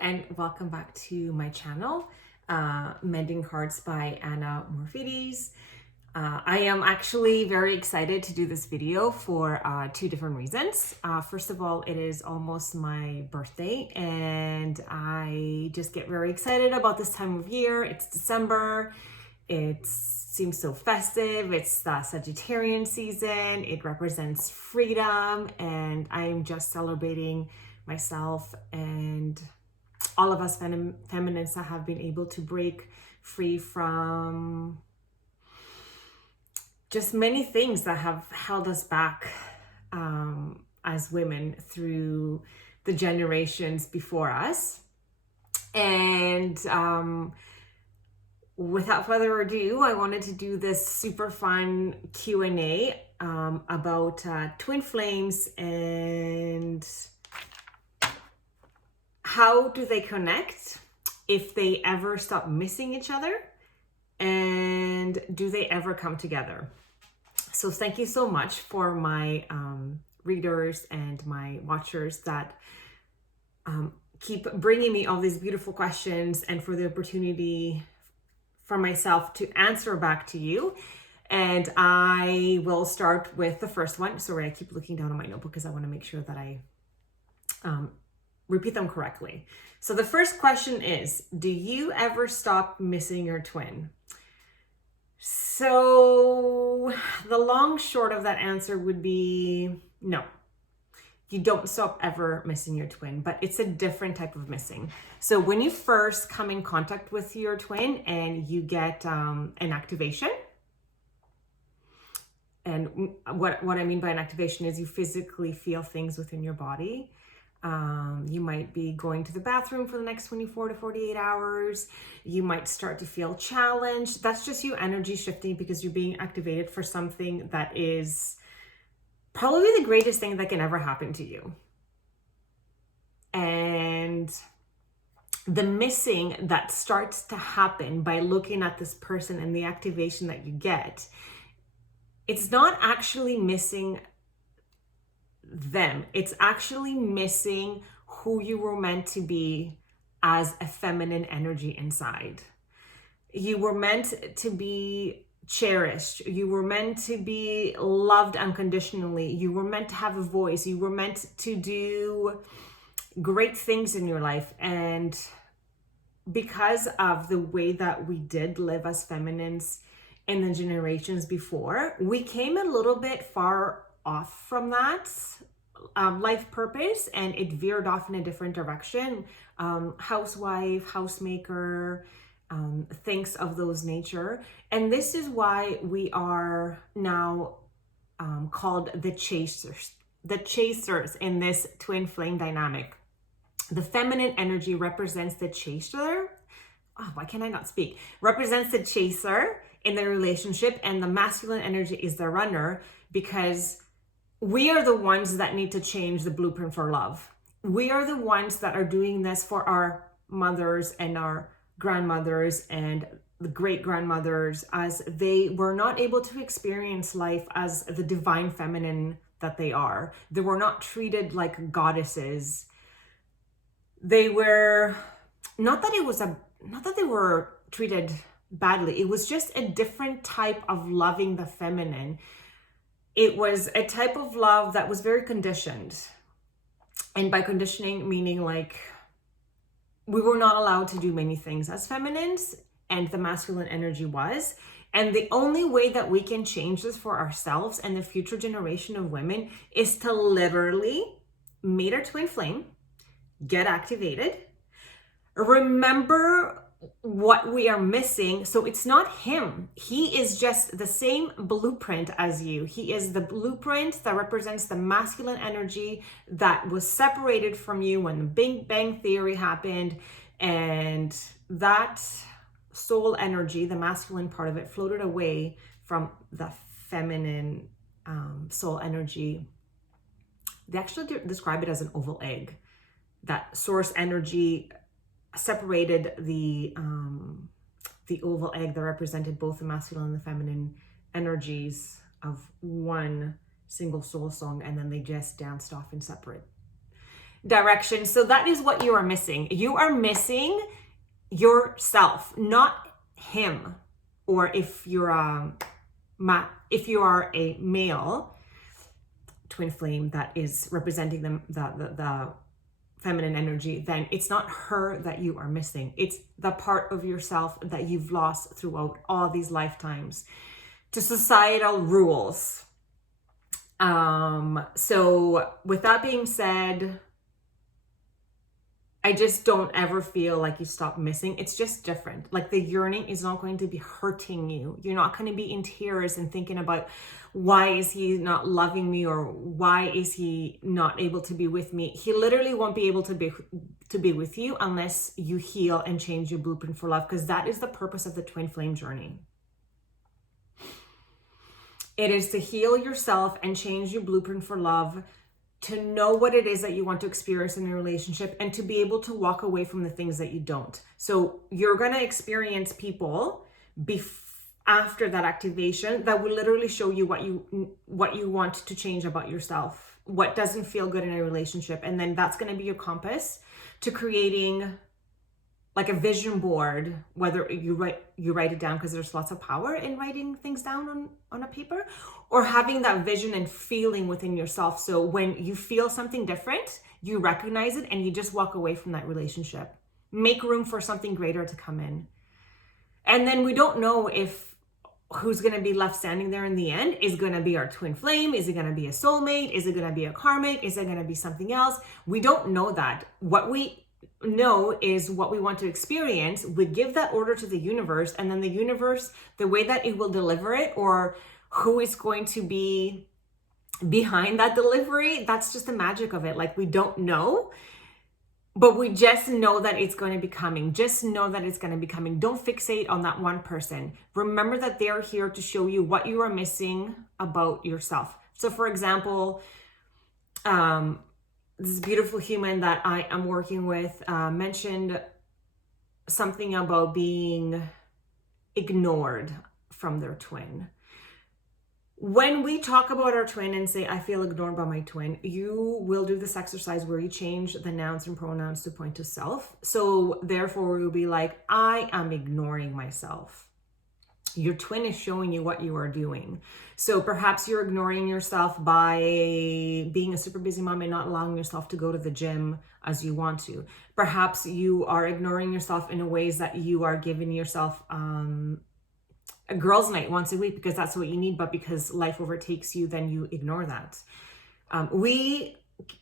and welcome back to my channel, Mending Hearts by Annamorfidis. I am actually very excited to do this video for two different reasons. First of all, it is almost my birthday and I just get very excited about this time of year. It's December. It seems so festive. It's the Sagittarian season. It represents freedom and I'm just celebrating myself and all of us feminists that have been able to break free from just many things that have held us back as women through the generations before us. And without further ado, I wanted to do this super fun Q&A about twin flames and how do they connect, if they ever stop missing each other, and do they ever come together? So thank you so much for my readers and my watchers that keep bringing me all these beautiful questions, and for the opportunity for myself to answer back to you. And I will start with the first one. Sorry, I keep looking down on my notebook because I want to make sure that I repeat them correctly. So the first question is, do you ever stop missing your twin? So the long short of that answer would be no. You don't stop ever missing your twin, but it's a different type of missing. So when you first come in contact with your twin and you get an activation, and what I mean by an activation is you physically feel things within your body. You might be going to the bathroom for the next 24 to 48 hours. You might start to feel challenged. That's just you energy shifting because you're being activated for something that is probably the greatest thing that can ever happen to you. And the missing that starts to happen by looking at this person and the activation that you get, it's not actually missing them. It's actually missing who you were meant to be as a feminine energy inside. You were meant to be cherished. You were meant to be loved unconditionally. You were meant to have a voice. You were meant to do great things in your life. And because of the way that we did live as feminines in the generations before, we came a little bit far off from that life purpose, and it veered off in a different direction. Housewife, housemaker, things of those nature. And this is why we are now called the chasers in this twin flame dynamic. The feminine energy represents the chaser. Oh, why can I not speak? Represents the chaser in the relationship, and the masculine energy is the runner, because we are the ones that need to change the blueprint for love. We are the ones that are doing this for our mothers and our grandmothers and the great grandmothers, as they were not able to experience life as the divine feminine that they are. They were not treated like goddesses. They were not that they were treated badly. It was just a different type of loving the feminine. It was a type of love that was very conditioned. And by conditioning, meaning like we were not allowed to do many things as feminines, and the masculine energy was. And the only way that we can change this for ourselves and the future generation of women is to literally meet our twin flame, get activated, remember what we are missing. So it's not him. He is just the same blueprint as you. He is the blueprint that represents the masculine energy that was separated from you when the Big Bang Theory happened. And that soul energy, the masculine part of it, floated away from the feminine soul energy. They actually describe it as an oval egg. That source energy separated the oval egg that represented both the masculine and the feminine energies of one single soul song, and then they just danced off in separate. direction. So that is what you are missing. You are missing yourself, not him. Or if you're if you are a male twin flame that is representing the feminine energy, then it's not her that you are missing. It's the part of yourself that you've lost throughout all these lifetimes to societal rules. So with that being said, I just don't ever feel like you stop missing. It's just different. Like the yearning is not going to be hurting you. You're not going to be in tears and thinking about why is he not loving me or why is he not able to be with me. He literally won't be able to be with you unless you heal and change your blueprint for love, because that is the purpose of the twin flame journey. It is to heal yourself and change your blueprint for love, to know what it is that you want to experience in a relationship, and to be able to walk away from the things that you don't. So you're going to experience people after that activation that will literally show you what you want to change about yourself, what doesn't feel good in a relationship. And then that's going to be your compass to creating like a vision board, whether you write it down, because there's lots of power in writing things down on a paper, or having that vision and feeling within yourself. So when you feel something different, you recognize it and you just walk away from that relationship. Make room for something greater to come in. And then we don't know if who's going to be left standing there in the end is going to be our twin flame. Is it going to be a soulmate? Is it going to be a karmic? Is it going to be something else? We don't know that. What we know is what we want to experience. We give that order to the universe, and then the universe, the way that it will deliver it, or who is going to be behind that delivery, that's just the magic of it. Like, we don't know, but we just know that it's going to be coming. Just know that it's going to be coming. Don't fixate on that one person. Remember that they're here to show you what you are missing about yourself. So for example, this beautiful human that I am working with mentioned something about being ignored from their twin. When we talk about our twin and say, I feel ignored by my twin, you will do this exercise where you change the nouns and pronouns to point to self. So therefore, you'll be like, I am ignoring myself. Your twin is showing you what you are doing. So perhaps you're ignoring yourself by being a super busy mom and not allowing yourself to go to the gym as you want to. Perhaps you are ignoring yourself in ways that you are giving yourself a girls' night once a week because that's what you need, but because life overtakes you, then you ignore that. We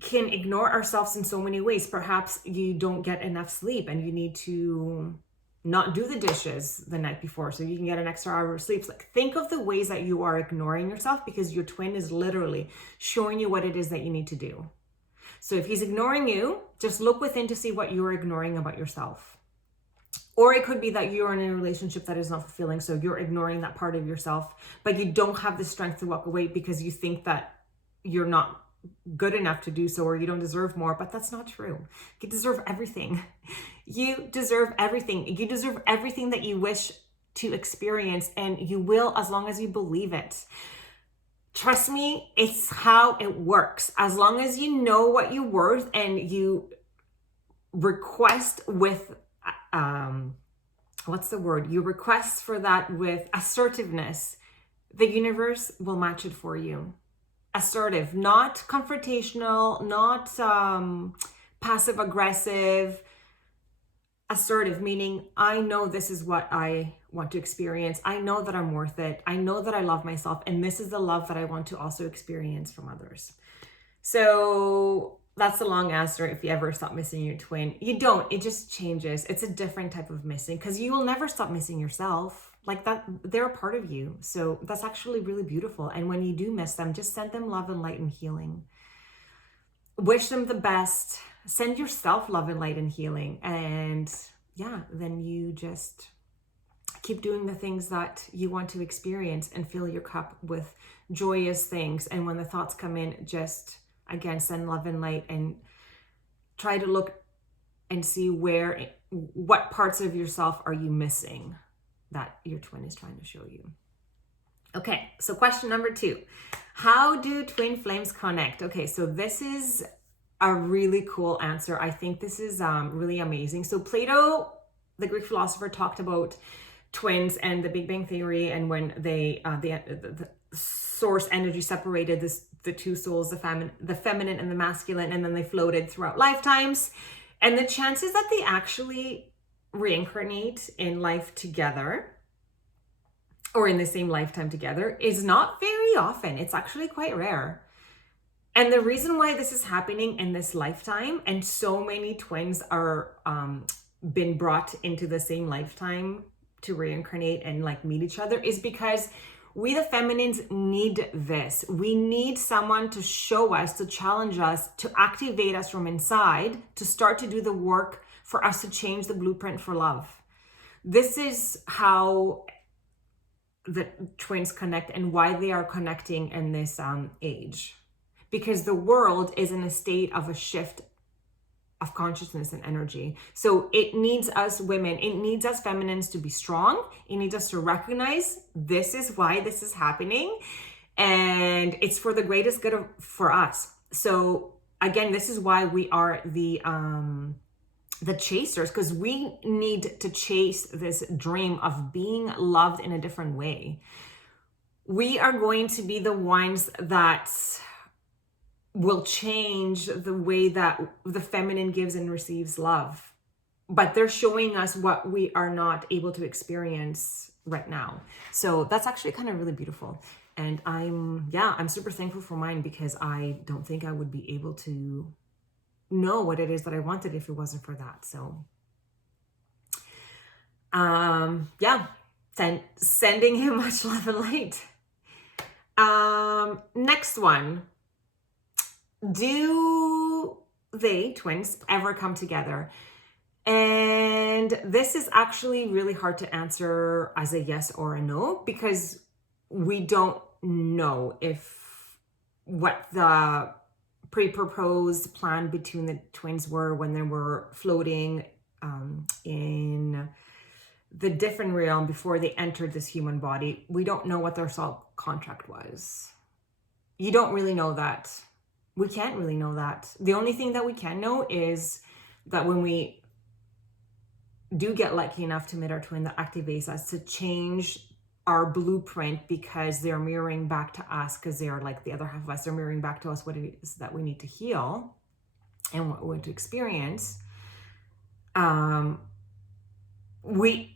can ignore ourselves in so many ways. Perhaps you don't get enough sleep and you need to not do the dishes the night before so you can get an extra hour of sleep. Like, think of the ways that you are ignoring yourself, because your twin is literally showing you what it is that you need to do. So if he's ignoring you, just look within to see what you're ignoring about yourself. Or it could be that you're in a relationship that is not fulfilling, so you're ignoring that part of yourself, but you don't have the strength to walk away because you think that you're not good enough to do so, or you don't deserve more. But that's not true. You deserve everything. You deserve everything. You deserve everything that you wish to experience, and you will, as long as you believe it. Trust me, it's how it works. As long as you know what you're worth and you request with what's the word? You request for that with assertiveness, the universe will match it for you. Assertive, not confrontational, not passive aggressive. Assertive, meaning I know this is what I want to experience. I know that I'm worth it. I know that I love myself, and this is the love that I want to also experience from others. So that's the long answer. If you ever stop missing your twin, you don't. It just changes. It's a different type of missing, because you will never stop missing yourself. Like that, they're a part of you. So that's actually really beautiful. And when you do miss them, just send them love and light and healing. Wish them the best. Send yourself love and light and healing. And yeah, then you just keep doing the things that you want to experience and fill your cup with joyous things. And when the thoughts come in, just again, send love and light and try to look and see what parts of yourself are you missing that your twin is trying to show you. Okay, so question number 2. How do twin flames connect? Okay, so this is a really cool answer. I think this is really amazing. So Plato, the Greek philosopher, talked about twins and the Big Bang Theory, and when the source energy separated the two souls, the feminine and the masculine, and then they floated throughout lifetimes. And the chances that they actually reincarnate in life together or in the same lifetime together is not very often. It's actually quite rare. And the reason why this is happening in this lifetime, and so many twins are been brought into the same lifetime to reincarnate and like meet each other, is because we, the feminines, need this. We need someone to show us, to challenge us, to activate us from inside, to start to do the work for us to change the blueprint for love. This is how the twins connect and why they are connecting in this age. Because the world is in a state of a shift of consciousness and energy. So it needs us women, it needs us feminines to be strong. It needs us to recognize this is why this is happening. And it's for the greatest good for us. So again, this is why we are the chasers, because we need to chase this dream of being loved in a different way. We are going to be the ones that will change the way that the feminine gives and receives love. But they're showing us what we are not able to experience right now. So that's actually kind of really beautiful. And I'm super thankful for mine, because I don't think I would be able to know what it is that I wanted if it wasn't for that. So sending him much love and light. Next one. Do they, twins, ever come together? And this is actually really hard to answer as a yes or a no, because we don't know what the pre-proposed plan between the twins were when they were floating in the different realm before they entered this human body. We don't know what their soul contract was. You don't really know that. We can't really know that. The only thing that we can know is that when we do get lucky enough to meet our twin, that activates us to change our blueprint, because they're mirroring back to us, because they are like the other half of us. They're mirroring back to us what it is that we need to heal and what we want to experience. We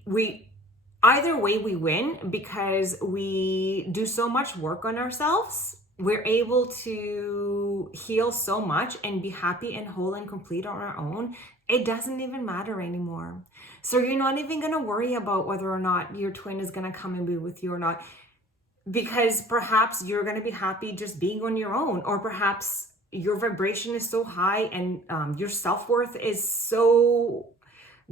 either way we win, because we do so much work on ourselves. We're able to heal so much and be happy and whole and complete on our own. It doesn't even matter anymore. So you're not even going to worry about whether or not your twin is going to come and be with you or not, because perhaps you're going to be happy just being on your own, or perhaps your vibration is so high and your self-worth is so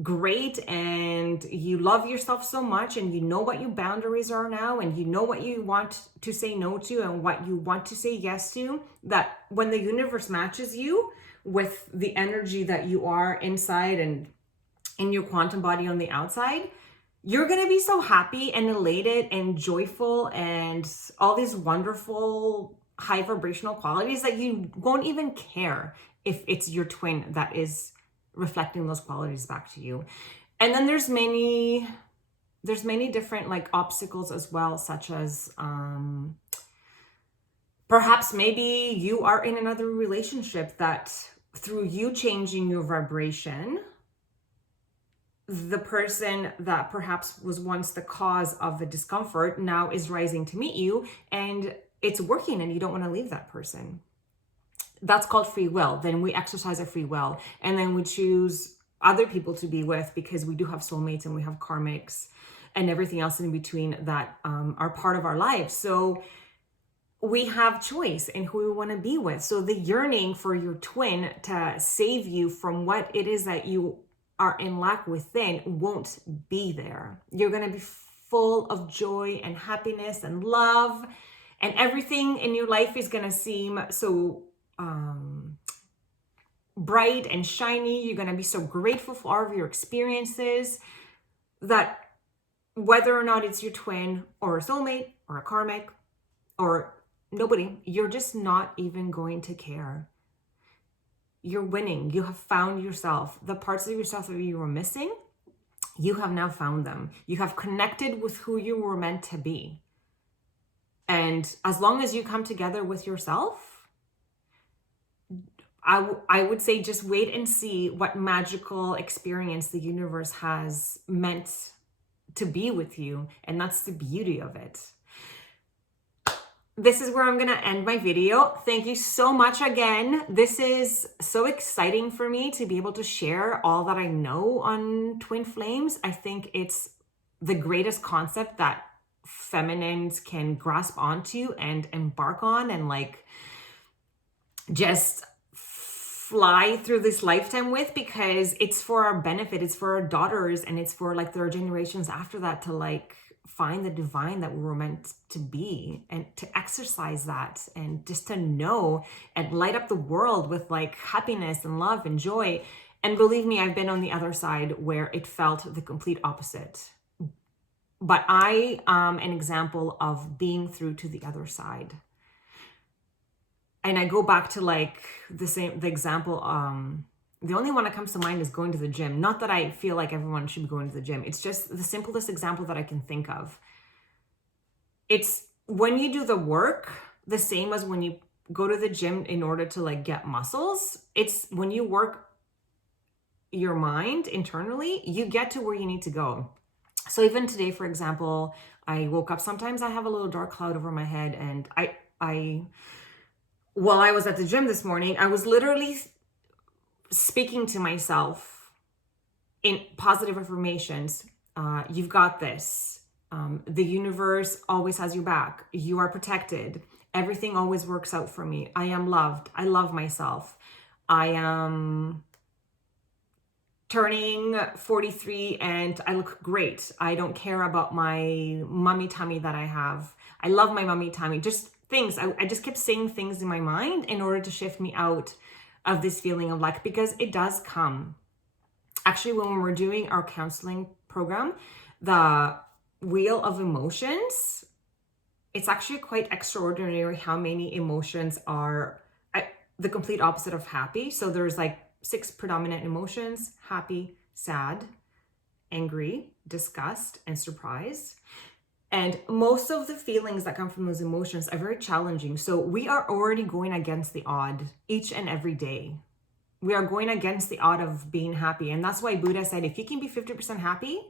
great, and you love yourself so much, and you know what your boundaries are now, and you know what you want to say no to and what you want to say yes to, that when the universe matches you with the energy that you are inside and in your quantum body on the outside, you're going to be so happy and elated and joyful and all these wonderful high vibrational qualities that you won't even care if it's your twin that is reflecting those qualities back to you. And then there's many different like obstacles as well, such as perhaps maybe you are in another relationship that through you changing your vibration, the person that perhaps was once the cause of the discomfort now is rising to meet you, and it's working, and you don't want to leave that person. That's called free will. Then we exercise our free will, and then we choose other people to be with, because we do have soulmates and we have karmics and everything else in between that are part of our lives. So we have choice in who we want to be with. So the yearning for your twin to save you from what it is that you are in lack within won't be there. You're going to be full of joy and happiness and love, and everything in your life is going to seem so bright and shiny. You're going to be so grateful for all of your experiences, that whether or not it's your twin or a soulmate or a karmic or nobody, you're just not even going to care. you're winning. You have found yourself. The parts of yourself that you were missing, you have now found them. You have connected with who you were meant to be. And as long as you come together with yourself, I would say just wait and see what magical experience the universe has meant to be with you. And that's the beauty of it. This is where I'm going to end my video. Thank you so much again. This is so exciting for me to be able to share all that I know on twin flames. I think it's the greatest concept that feminines can grasp onto and embark on and like just fly through this lifetime with, because it's for our benefit. It's for our daughters, and it's for like their generations after that to like find the divine that we were meant to be, and to exercise that, and just to know and light up the world with like happiness and love and joy. And believe me, I've been on the other side where it felt the complete opposite. But I am an example of being through to the other side. And I go back to like the example, the only one that comes to mind is going to the gym. Not that I feel like everyone should be going to the gym. It's just the simplest example that I can think of. It's when you do the work, the same as when you go to the gym in order to like get muscles. It's when you work your mind internally, you get to where you need to go. So even today, for example, I woke up. Sometimes I have a little dark cloud over my head, and while I was at the gym this morning, I was literally speaking to myself in positive affirmations. You've got this. The universe always has your back. You are protected. Everything always works out for me. I am loved. I love myself. I am turning 43 and I look great. I don't care about my mummy tummy that I have. I love my mummy tummy. Just things. I just kept saying things in my mind in order to shift me out of this feeling of lack, because it does come. Actually, when we were doing our counseling program, the wheel of emotions, it's actually quite extraordinary how many emotions are the complete opposite of happy. So there's like 6 predominant emotions: happy, sad, angry, disgust, and surprise. And most of the feelings that come from those emotions are very challenging. So we are already going against the odd each and every day. We are going against the odd of being happy. And that's why Buddha said, if you can be 50% happy,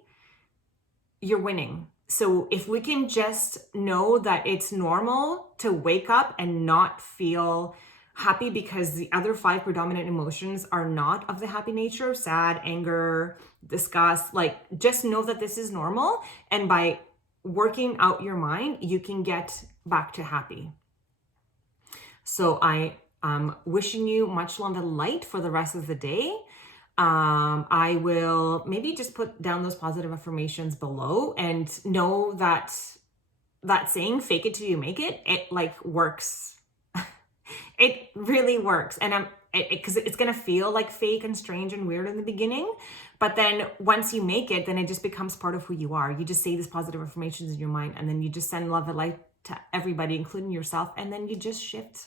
you're winning. So if we can just know that it's normal to wake up and not feel happy because the other 5 predominant emotions are not of the happy nature, sad, anger, disgust, like just know that this is normal. And by working out your mind, you can get back to happy. So I am wishing you much love and light for the rest of the day. I will maybe just put down those positive affirmations below, and know that that saying, fake it till you make it, it like works. It really works. And because it's going to feel like fake and strange and weird in the beginning. But then once you make it, then it just becomes part of who you are. You just say these positive affirmations in your mind, and then you just send love and light to everybody, including yourself. And then you just shift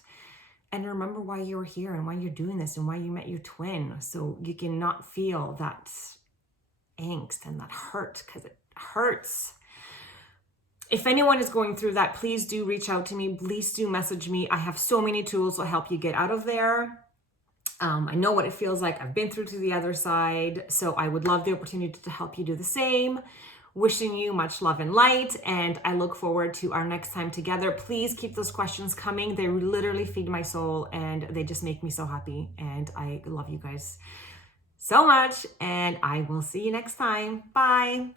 and remember why you're here and why you're doing this and why you met your twin. So you can not feel that angst and that hurt, because it hurts. If anyone is going through that, please do reach out to me. Please do message me. I have so many tools to help you get out of there. I know what it feels like. I've been through to the other side. So I would love the opportunity to help you do the same. Wishing you much love and light. And I look forward to our next time together. Please keep those questions coming. They literally feed my soul, and they just make me so happy. And I love you guys so much. And I will see you next time. Bye.